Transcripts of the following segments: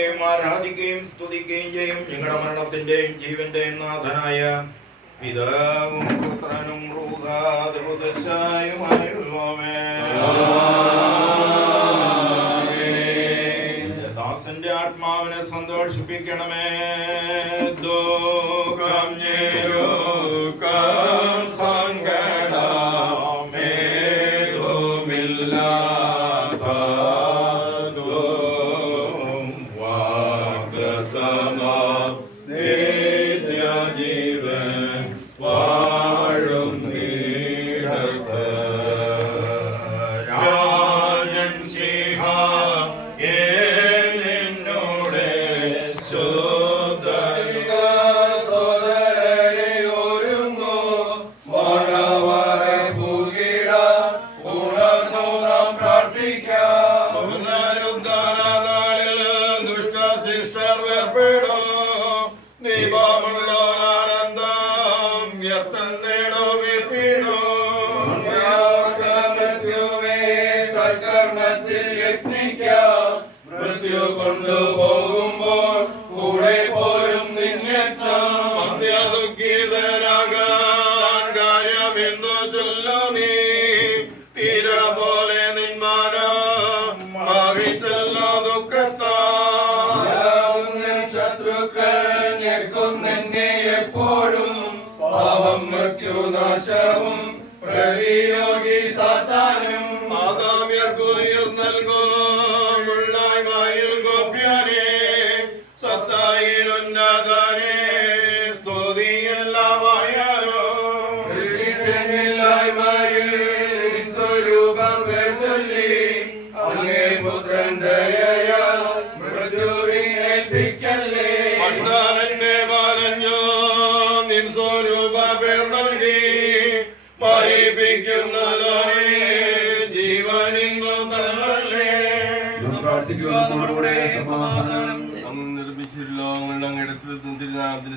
ആരാധിക്കുകയും സ്തുതിക്കുകയും ചെയ്യും. നിങ്ങളുടെ മരണത്തിന്റെയും ജീവന്റെയും നാഥനായ പിതാവും പുത്രനും റൂഹാദുദശായുമായുള്ളവേ ദാസന്റെ ആത്മാവിനെ സന്തോഷിപ്പിക്കണമേ. ദോ ഞെരുക്കം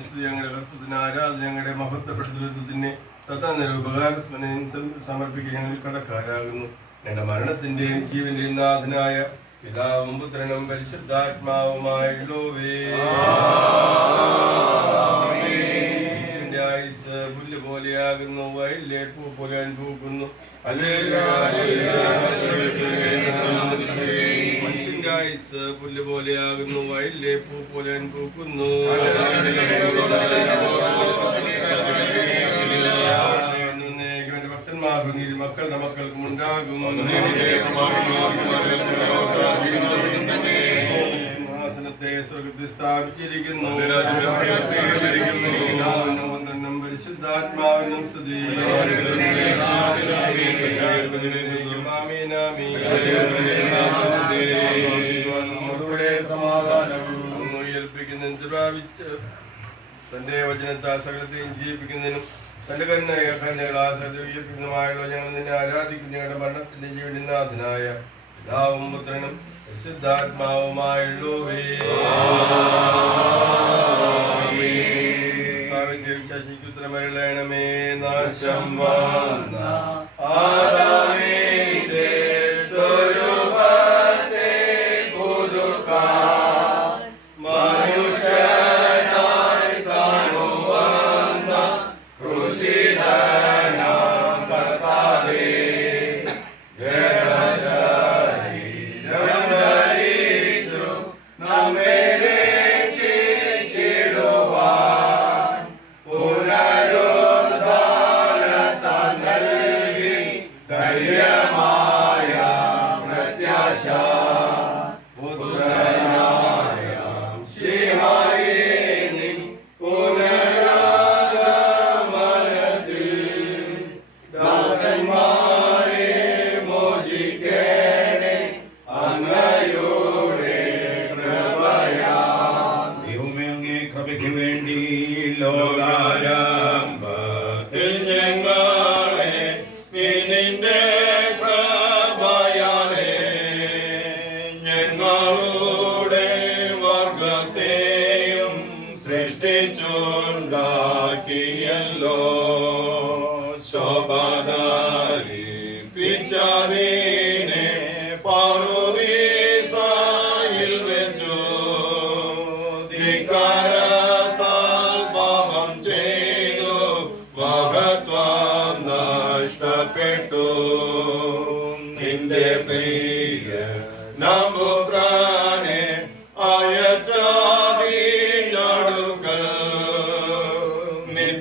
തിരുനാമത്തിന് ഞങ്ങളുടെ അങ്ങയുടെ ആരാധന ഞങ്ങളുടെ മഹത്വപ്പെടുത്തത്തിന് സത്താനൊരു ഉപകാരസ്മരണയും സമർപ്പിക്കുക ഞങ്ങൾ കടക്കാരാകുന്നു. ഞങ്ങളുടെ മരണത്തിന്റെയും ജീവന്റെയും നാഥനായ പിതാവും പുത്രനും പരിശുദ്ധാത്മാവുമായുള്ളവേ. പുല്ല് പോലെയാകുന്നു പുരാൻ പൂക്കുന്നു. മനുഷ്യന്റെ ആയുസ് പുല്ല് പോലെയാകുന്നു വയലിലെ പൂ പൂക്കുന്നു. ഭക്തന്മാർക്കും നീതി മക്കളുടെ മക്കൾക്കും ഉണ്ടാകും. സിംഹാസനത്തെ സ്വർഗത്തിൽ സ്ഥാപിച്ചിരിക്കുന്നു. പരിശുദ്ധാത്മാവിനും സ്തുതി. സമാധാനം എന്ത് പ്രാപിച്ച് തന്റെ വചനത്താൽ സകലത്തെയും ജീവിപ്പിക്കുന്നതിനും തന്റെ കണ്ണ കണ്ണുകളാ സകലത്തെ ഉയർപ്പിക്കുന്നതുമായുള്ള ഞങ്ങൾ നിന്നെ ആരാധിക്കും ഞങ്ങളുടെ മരണത്തിന്റെ ജീവന്റെ നാഥനായ പിതാവും പുത്രനും പരിശുദ്ധാത്മാവുമായുള്ളവേ. ശശിക്കുത്തരമരുളണമേ നാശം വന്ന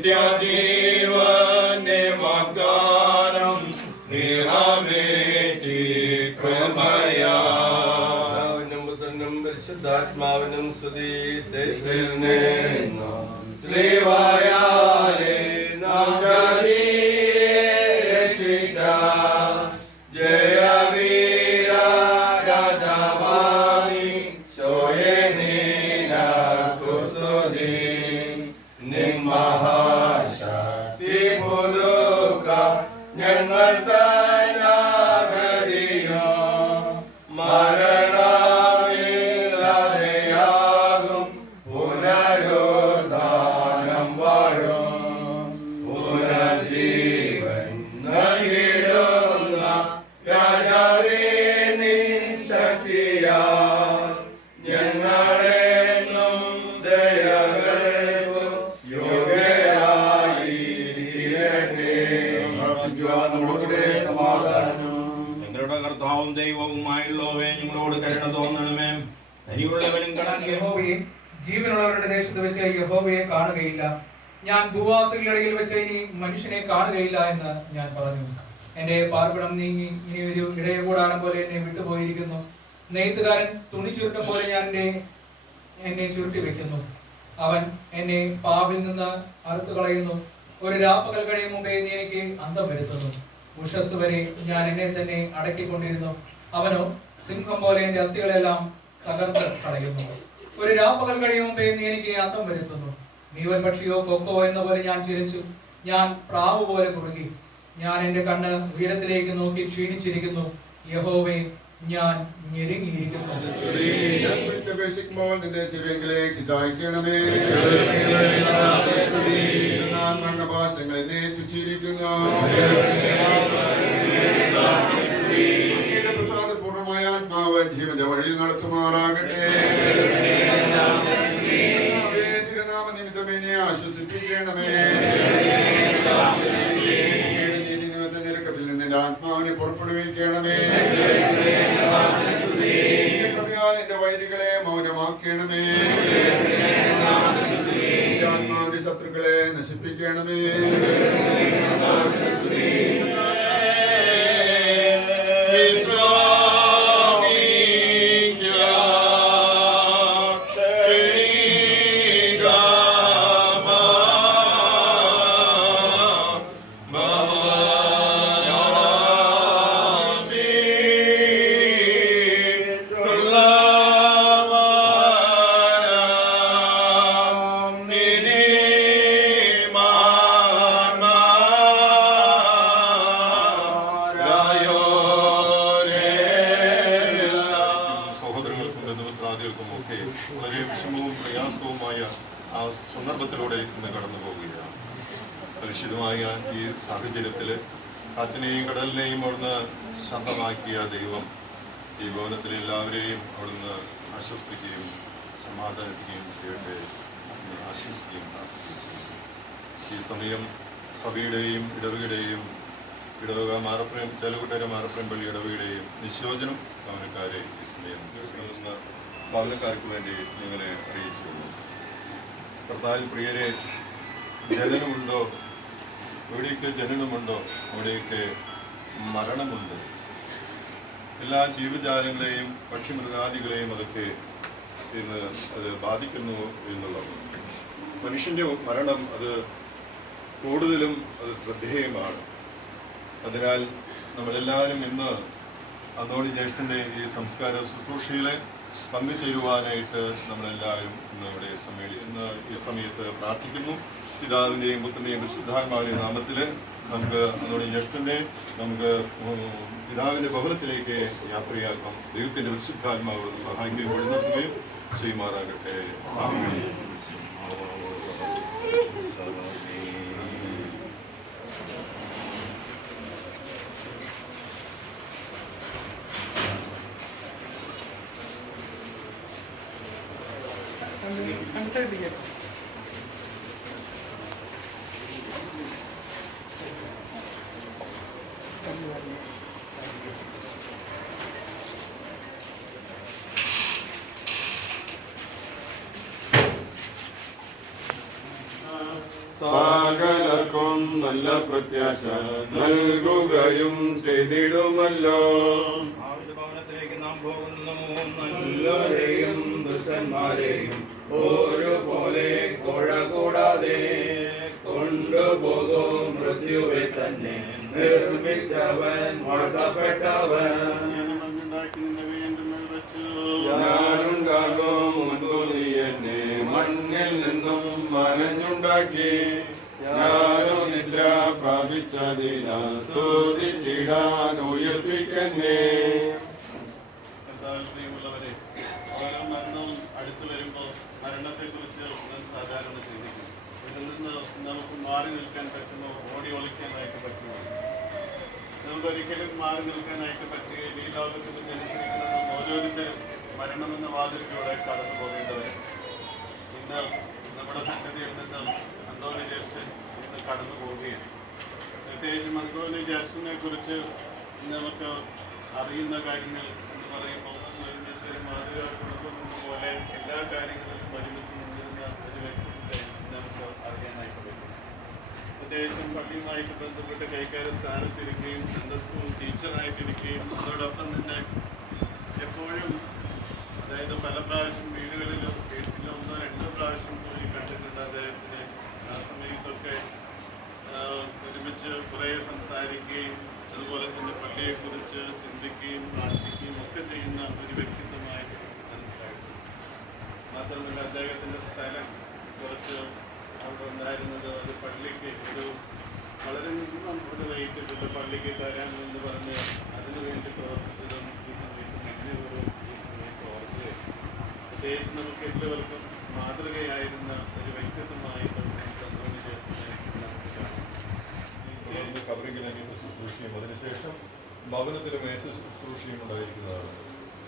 നിത്യജീവന്റെ വാഗ്ദാനം നിറവേറ്റി കൃപയാ. പിതാവിനും പുത്രനും പരിശുദ്ധാത്മാവിനും സ്തുതി ദൈവത്തിൽ ശ്രീവായാലേ കാണുകയില്ല. ഞാൻ ഭൂവാസികളുടെ ഇടയിൽ വെച്ച് ഇനി മനുഷ്യനെ കാണുകയില്ല എന്ന് ഞാൻ പറഞ്ഞു. എന്റെ പാർപ്പിടം നീങ്ങി ഇനി ഒരു ഇടയ കൂടാരം പോലെ എന്നെ വിട്ടുപോയിരിക്കുന്നു. നെയ്ത്തുകാരൻ തുണി ചുരുട്ടം പോലെ ഞാൻ എന്റെ എന്നെ ചുരുട്ടി വെക്കുന്നു. അവൻ എന്നെ പാവിൽ നിന്ന് അറുത്തു കളയുന്നു. ഒരു രാപ്പകൽ കഴിയും മുമ്പേ നീ എനിക്ക് അന്തം വരുത്തുന്നു. ഉഷസ് വരെ ഞാൻ എന്നെ തന്നെ അടക്കിക്കൊണ്ടിരുന്നു. അവനോ സിംഹം പോലെ എന്റെ അസ്ഥികളെല്ലാം തകർത്ത് കളയുന്നു. ഒരു രാപ്പകൽ കഴിയും മുമ്പേ നീ എനിക്ക് അന്തം വരുത്തുന്നു. നീവൻ പക്ഷിയോ കൊക്കോ എന്ന പോലെ ഞാൻ ചിരിച്ചു. ഞാൻ പ്രാവ് പോലെ കുടുങ്ങി ഞാൻ എന്റെ കണ്ണ് ഉയരത്തിലേക്ക് നോക്കി ക്ഷീണിച്ചിരിക്കുന്നു. യഹോവേ ഞാൻ ഞെരുങ്ങിയിരിക്കുന്നു. നിന്റെ ജീവന്റെ വഴിയിൽ നടത്തുമാറാകട്ടെ ആശ്വസിപ്പിക്കണമേ. നീതി നിന്ന് ആത്മാവിനെ പുറപ്പെടുവിക്കണമേ. എന്റെ വൈരികളെ മൗനമാക്കണമേ. ആത്മാവിന്റെ ശത്രുക്കളെ നശിപ്പിക്കണമേ. എല്ലാവരെയും അവിടുന്ന് ആശ്വസിപ്പിക്കുകയും സമാധാനിപ്പിക്കുകയും ചെയ്യട്ടെ ആശംസിക്കുകയും ഈ സമയം സഭയുടെയും ഇടവകയുടെയും ഇടവക മാറപ്രയം ചെലകുട്ടര മാറപ്രയം പള്ളി ഇടവകയുടെയും നിശോചനം ഭവനക്കാരെ ഈ സമയം ഭവനക്കാർക്ക് വേണ്ടി നിങ്ങളെ അറിയിച്ചിരുന്നു. കർത്താവിൽ പ്രിയരെ ജനനമുണ്ടോ? എവിടെയൊക്കെ ജനനമുണ്ടോ? അവിടെയൊക്കെ മരണമുണ്ട്. എല്ലാ ജീവജാലങ്ങളെയും പക്ഷിമൃഗാദികളെയും അതൊക്കെ ഇന്ന് അത് ബാധിക്കുന്നു എന്നുള്ളത് മനുഷ്യന്റെ മരണം അത് കൂടുതലും അത് ശ്രദ്ധേയമാണ്. അതിനാൽ നമ്മളെല്ലാവരും ഇന്ന് അന്നോടി ജ്യേഷ്ഠന്റെ ഈ സംസ്കാര ശുശ്രൂഷയിലെ പങ്കുചേരുവാനായിട്ട് നമ്മളെല്ലാവരും ഇന്ന് ഇവിടെ സമ്മേളി ഇന്ന് ഈ സമയത്ത് പ്രാർത്ഥിക്കുന്നു. പിതാവിന്റെയും പുത്രന്റെയും വിശുദ്ധാത്മാവിന്റെ നാമത്തിൽ നമുക്ക് അന്നോടി ജ്യേഷ്ഠന്റെ നമുക്ക് പിതാവിന്റെ ഭവനത്തിലേക്ക് യാത്രയാക്കാം. ദൈവത്തിന്റെ വിശുദ്ധാത്മാവ് സഹായിക്കുകയും വഴി നടത്തുകയും ചെയ്യുമാറാകട്ടെ നല്ല പ്രത്യാശ നൽകുകയും ചെയ്തിടുമല്ലോ. നാം പോകുന്നു നല്ലവരെയും ദുഷ്ടന്മാരെയും ഒരുപോലെ കോഴ കൂടാതെ കൊണ്ടുപോകും. മൃത്യുവെ തന്നെ നിർമ്മിച്ചവൻ വാഴ്ത്തപ്പെട്ടവൻ ഞാനുണ്ടാകും മുൻപു നീ എന്നെ മണ്ണിൽ നിന്നും മനഞ്ഞുണ്ടാക്കി പ്രാപിച്ചതിനാൽ സ്തുതിച്ചിടാൻ ഉയർപ്പിക്കന്നേ. പ്രിയമുള്ളവരെ ഓരോ മരണവും അടുത്തു വരുമ്പോൾ മരണത്തെക്കുറിച്ച് സാധാരണ ചിന്തിക്കും. ഇതിൽ നിന്ന് നമുക്ക് മാറി നിൽക്കാൻ പറ്റുമോ ഓടി ഒളിക്കാനായിട്ട് പറ്റുമോ? നമുക്കൊരിക്കലും മാറി നിൽക്കാനായിട്ട് പറ്റുകയില്ല. ഈ ലോകത്തിൽ ജനിച്ചിരിക്കുന്ന മരണമെന്ന വാതിലിലൂടെ കടന്നു പോകേണ്ടവരും. നമ്മുടെ സംഗതിയിൽ നിന്ന് അന്തോണി ജ്യേഷ്ഠൻ ഇന്ന് കടന്നു പോവുകയാണ്. പ്രത്യേകിച്ചും മക്കളുടെ ജാസ്റ്റിനെ കുറിച്ച് നമുക്ക് അറിയുന്ന കാര്യങ്ങൾ എന്ന് പറയുമ്പോൾ പോലെ എല്ലാ കാര്യങ്ങളിലും പരിമിതി നിന്നിരുന്ന ഒരു വ്യക്തിത്വത്തെ നമുക്ക് അറിയാനായിട്ട് പറ്റും. പ്രത്യേകിച്ചും പള്ളിയുമായിട്ട് ബന്ധപ്പെട്ട് കൈകാര്യ സ്ഥാനത്തിരിക്കുകയും സൺഡേ സ്കൂൾ ടീച്ചറായിട്ടിരിക്കുകയും അതോടൊപ്പം തന്നെ എപ്പോഴും അതായത് പല പ്രാവശ്യം വീടുകളിലും വീട്ടിലൊന്നോ രണ്ടോ പ്രാവശ്യം പോയി കണ്ടിട്ടുണ്ട് അദ്ദേഹത്തിന് ആ സമയത്തൊക്കെ ഒരുമിച്ച് കുറേ സംസാരിക്കുകയും അതുപോലെ തന്നെ പള്ളിയെക്കുറിച്ച് ചിന്തിക്കുകയും പ്രാർത്ഥിക്കുകയും ഒക്കെ ചെയ്യുന്ന ഒരു വ്യക്തിത്വമായി മനസ്സിലായിട്ടുണ്ട് മാത്രമല്ല അദ്ദേഹത്തിന്റെ സ്ഥലം കുറച്ച് അവിടെ ഉണ്ടായിരുന്നത് അത് പള്ളിക്ക് ഒരു വളരെ ഒരു റേറ്റ് ഉള്ള പള്ളിക്ക് തരാം എന്ന് പറഞ്ഞ് അതിനു വേണ്ടി പ്രവർത്തിച്ചതും ഈ സമയത്ത് വലിയൊരു ഈ സമയത്ത് ഓർക്കുകയും. പ്രത്യേകിച്ച് നമുക്ക് എല്ലാവർക്കും മാതൃകയായിരുന്ന ഒരു വ്യക്തിത്വമായിട്ട് നമുക്ക് അന്തോണി ജേസനെ നമുക്ക് കാണാം തുടർന്ന് കബറിങ്ങിലേക്ക് ശുശ്രൂഷയും അതിനുശേഷം ഭവനത്തിലും മേശ ശുശ്രൂഷയും ഉണ്ടായിരിക്കുന്നതാണ്.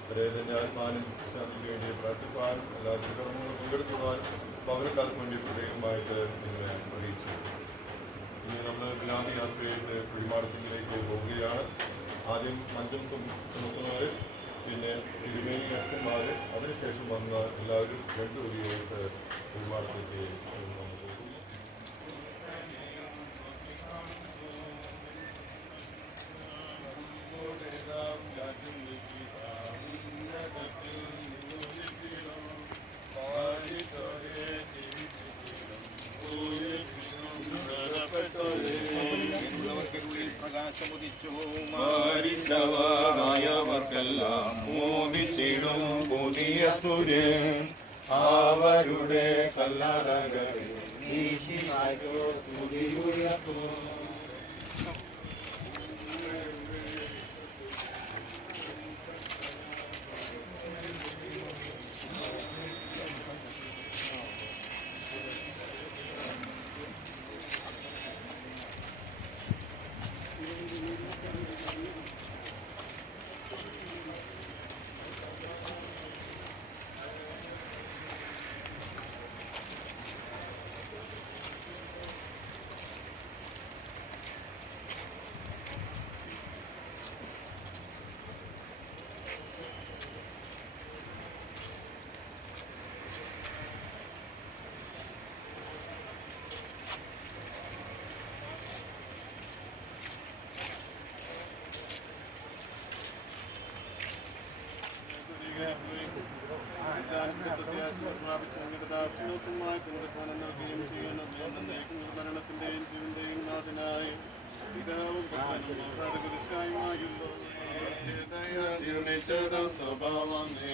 അദ്ദേഹത്തിന്റെ ആത്മാനും ശാന്തിക്ക് വേണ്ടി പ്രാർത്ഥിപ്പാനും എല്ലാ കർമ്മങ്ങളും പങ്കെടുക്കുവാനും ഭവനക്കാർക്ക് വേണ്ടി പ്രത്യേകമായിട്ട് നിങ്ങളെ അറിയിച്ചു. ഇനി നമ്മൾ വിലാപ യാത്രയിൽ കുഴിമാടത്തിലേക്ക് പോവുകയാണ്. ആദ്യം മഞ്ചും ചുമത്തുന്നവർ പിന്നെ തിരുമേനി അച്ഛന്മാർ അതിനുശേഷം വന്ന എല്ലാവരും രണ്ടു വരിയായിട്ട് കുഴിമാടത്തിലേക്ക് നമ്മൾ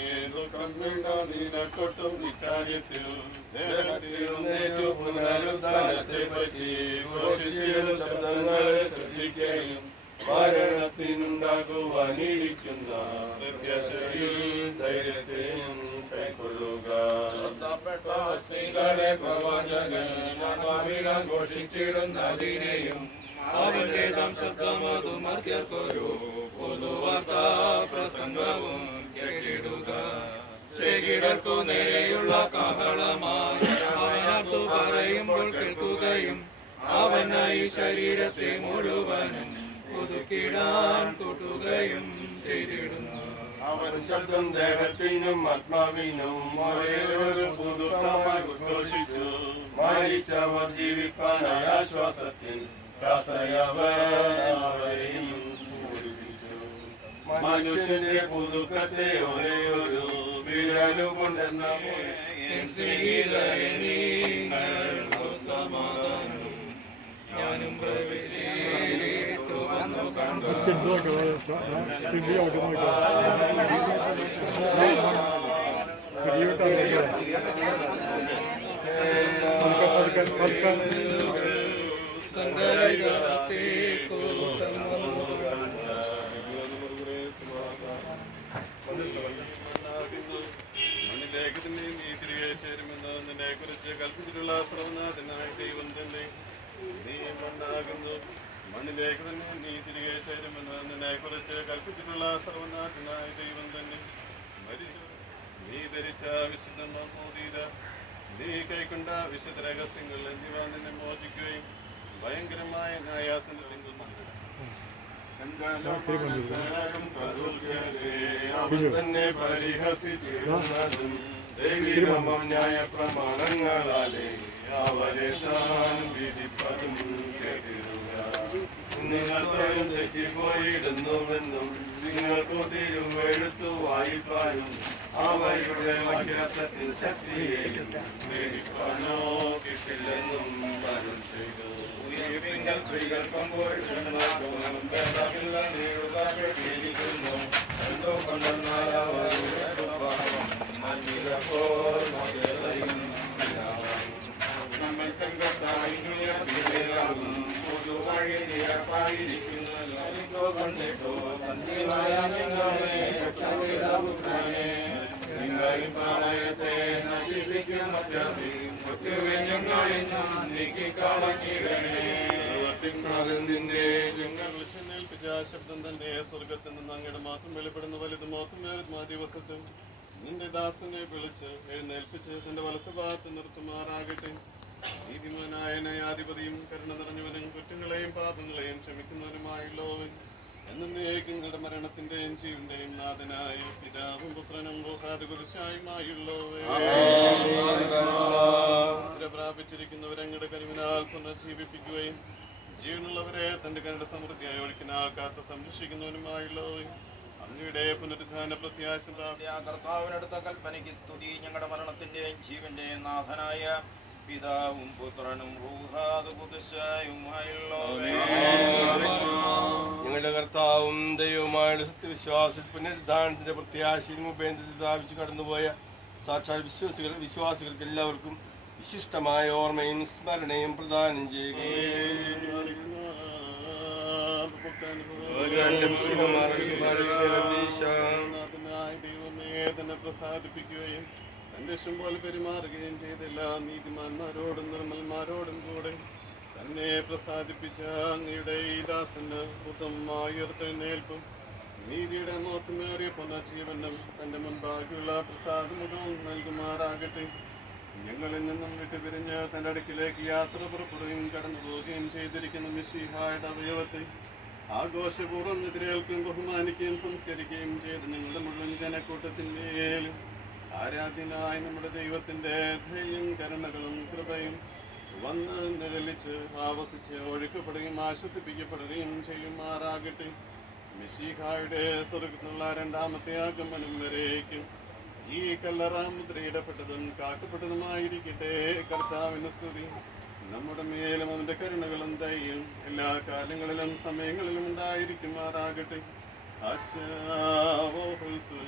ഏതൊക്കം വേണ്ട നിനക്കൊട്ടും ഇക്കാര്യത്തിൽ? ദേഹത്തിരുന്നേറ്റു പുനരുദ്ധാനത്തെ പറ്റി ഘോഷിച്ചിടും ശബ്ദങ്ങളെ ശ്രദ്ധിക്കുകയും മരണത്തിനുണ്ടാകുവാനിരിക്കുന്ന പ്രത്യാശയിൽ ധൈര്യത്തെയും കൈക്കൊള്ളുക. സ്ത്രീകളെ പ്രവാചകൻ ഘോഷിച്ചിടുന്നതിനെയും അവന്റെ ദം ശബ്ദമതും മധ്യർക്കൊരു പൊതുവാർത്താ പ്രസംഗവും കേട്ടിടുക ചെകിടർക്കു നേരെയുള്ള കാഹളമായി അവനർത്തു പറയുമ്പോൾ കേൾക്കുകയും അവനായി ശരീരത്തെ മുഴുവനും പുതുക്കിടാൻ കൂട്ടുകയും ചെയ്തിടുന്നു. അവൻ ശബ്ദം ദേഹത്തിനും ആത്മാവിനും ഒരേ ഒരു പുതുക്കമായി ഉദ്ഘോഷിച്ചു. മരിച്ചവർ ജീവിക്കാനായ ആശ്വാസത്തിൽ കസയവരെയും മനുഷ്യന്റെ പുതുക്കത്തെ ഒരേ ഒരു വിരലുകൊണ്ടെന്ന ഞാനും പ്രവേശിച്ചു വന്നു കണ്ടു. മണ്ണിലേക്ക് തന്നെ നീ തിരികെ ചേരുമെന്ന് നിന്നെ കുറിച്ച് കൽപ്പിച്ചിട്ടുള്ള സർവനാഥനായ ദൈവം തന്നെ നീ മണ്ണാകുന്നു മണ്ണിലേക്ക് തന്നെ നീ തിരികെ ചേരുമെന്ന് കൽപ്പിച്ചിട്ടുള്ള സർവനാഥനായ ദൈവം തന്നെ നീ ധരിച്ച വിശുദ്ധ നീ കൈക്കൊണ്ട വിശുദ്ധ രഹസ്യങ്ങൾ എന്നിവ നിന്നെ മോചിക്കുകയും ഭയങ്കരമായ ന്യായാസനത്തിൽ അവർ തന്നെ പരിഹസിച്ചിരുന്നതും ദൈവികമം ന്യായ പ്രമാണങ്ങളാലെ അവരെ താൻ വിധിപ്പതും കേട്ടിരുക നിങ്ങൾ സ്വയം തെറ്റിപ്പോയിടുന്നുവെന്നും നിങ്ങൾക്ക് തിരുവെഴുത്തു വായിപ്പാനും അവരുടെ വാക്യത്തിൽ ശക്തിയെയും നേടിക്കാനോ കിട്ടില്ലെന്നും പറഞ്ഞു. ഉയർപ്പിങ്കൽ സ്ത്രീകൾക്കും ബന്ധമില്ല നീളുകാട്ടിരിക്കുന്നു എന്തോ കൊണ്ടെന്നാൽ അവരുടെ സ്വഭാവം മഞ്ഞിലപ്പോൾ പുതുവഴി നിരപ്പായിരിക്കുന്നല്ലോ എനിക്കോ കണ്ടിട്ടോ തന്നിവായ നിങ്ങളെ നിങ്ങൾ പാളയത്തെ നശിപ്പിക്കും മറ്റേ ഞങ്ങളിൽ നീക്കിക്കളക്കിടണേ നിന്റെ ഞങ്ങൾ വിളിച്ചേൽപ്പിച്ച ആ ശബ്ദം തന്നെ സ്വർഗത്തിൽ നിന്ന് അങ്ങയുടെ മാത്രം വെളിപ്പെടുന്ന. വലുതും മോത്തും വേറും ആ ദിവസത്തിൽ നിന്റെ ദാസനെ വിളിച്ച് എഴുന്നേൽപ്പിച്ച് തന്റെ വലത്ത് ഭാഗത്ത് നിർത്തുമാറാകട്ടെ. നീതിമാനായ കരുണ നിറഞ്ഞവനും കുറ്റങ്ങളെയും പാപങ്ങളെയും ക്ഷമിക്കുന്നവനുമായുള്ളവൻ എന്നേക്കുങ്ങളുടെ മരണത്തിന്റെയും ജീവന്റെയും നാഥനായ പിതാവും പുത്രനും ലോകാതുകുരിശായുമായുള്ളവേ പ്രാപിച്ചിരിക്കുന്നവരങ്ങളുടെ കരുവിനാൽ പുനർജീവിപ്പിക്കുകയും ജീവനുള്ളവരെ തന്റെ കനട സമൃദ്ധിയായി ഒഴിക്കുന്ന ആൾക്കാർക്ക് സംരക്ഷിക്കുന്നവനുമായുള്ളവൻ അങ്ങയുടെ പുനരുദ്ധാന പ്രത്യാശ കർത്താവിനടുത്ത കൽപ്പനയ്ക്ക് സ്തുതി. ഞങ്ങളുടെ മരണത്തിന്റെയും ജീവന്റെയും നാഥനായ പിതാവും പുത്രനും ഞങ്ങളുടെ കർത്താവും ദൈവമായുള്ള സത്യവിശ്വാസ പുനരുദ്ധാനത്തിന്റെ പ്രത്യാശയും ഉപേന്ദ്രത്തിൽ സ്ഥാപിച്ചു കടന്നുപോയ സാക്ഷാൽ വിശ്വാസികൾ വിശ്വാസികൾക്ക് എല്ലാവർക്കും വിശിഷ്ടമായ ഓർമ്മയും സ്മരണയും പ്രദാനം നാഥനായ ദൈവമേ തന്നെ പ്രസാദിപ്പിക്കുകയും തന്റെ ഇഷ്ടം പോലെ പെരുമാറുകയും ചെയ്ത എല്ലാ നീതിമാന്മാരോടും നിർമ്മൽമാരോടും കൂടെ തന്നെ പ്രസാദിപ്പിച്ച അങ്ങയുടെ ഈ ദാസന് ഉത്തമമായ ഉയർത്തെഴുന്നേൽപ്പും നീതിയുടെ മോത്തമേറിയ പുനർജീവനും തന്റെ മുൻപാകെയുള്ള പ്രസാദമുഖവും നൽകുമാറാകട്ടെ. ഞങ്ങളിൽ നിന്നും വിട്ടുപിരിഞ്ഞ് തന്റെ അടുക്കിലേക്ക് യാത്ര പുറപ്പെടുകയും കടന്നു പോവുകയും ചെയ്തിരിക്കുന്ന മിഷിഹായുടെ അവയവത്തെ ആഘോഷപൂർവം എതിരേൽക്കുകയും ബഹുമാനിക്കുകയും സംസ്കരിക്കുകയും ചെയ്ത് നിങ്ങളുടെ മുഴുവൻ ജനക്കൂട്ടത്തിന്റെ ആരാധ്യനായ നമ്മുടെ ദൈവത്തിന്റെ ധൈര്യം കരുണകളും കൃപയും വന്ന് നിഴലിച്ച് ആവസിച്ച് ഒഴുക്കപ്പെടുകയും ആശ്വസിപ്പിക്കപ്പെടുകയും ചെയ്യുമാറാകട്ടെ. മിശിഹായുടെ സ്വർഗത്തിനുള്ള രണ്ടാമത്തെ ആഗമനം വരേക്കും. ഈ കല്ലറാം മുദ്രയിടപ്പെട്ടതും കാക്കപ്പെട്ടതുമായിരിക്കട്ടെ. കർത്താവിന് സ്തുതി. നമ്മുടെ മേലും അവന്റെ കരുണകളും ദയും എല്ലാ കാലങ്ങളിലും സമയങ്ങളിലും ഉണ്ടായിരിക്കുമാറാകട്ടെ. ആശാവോഹുൽസുൽ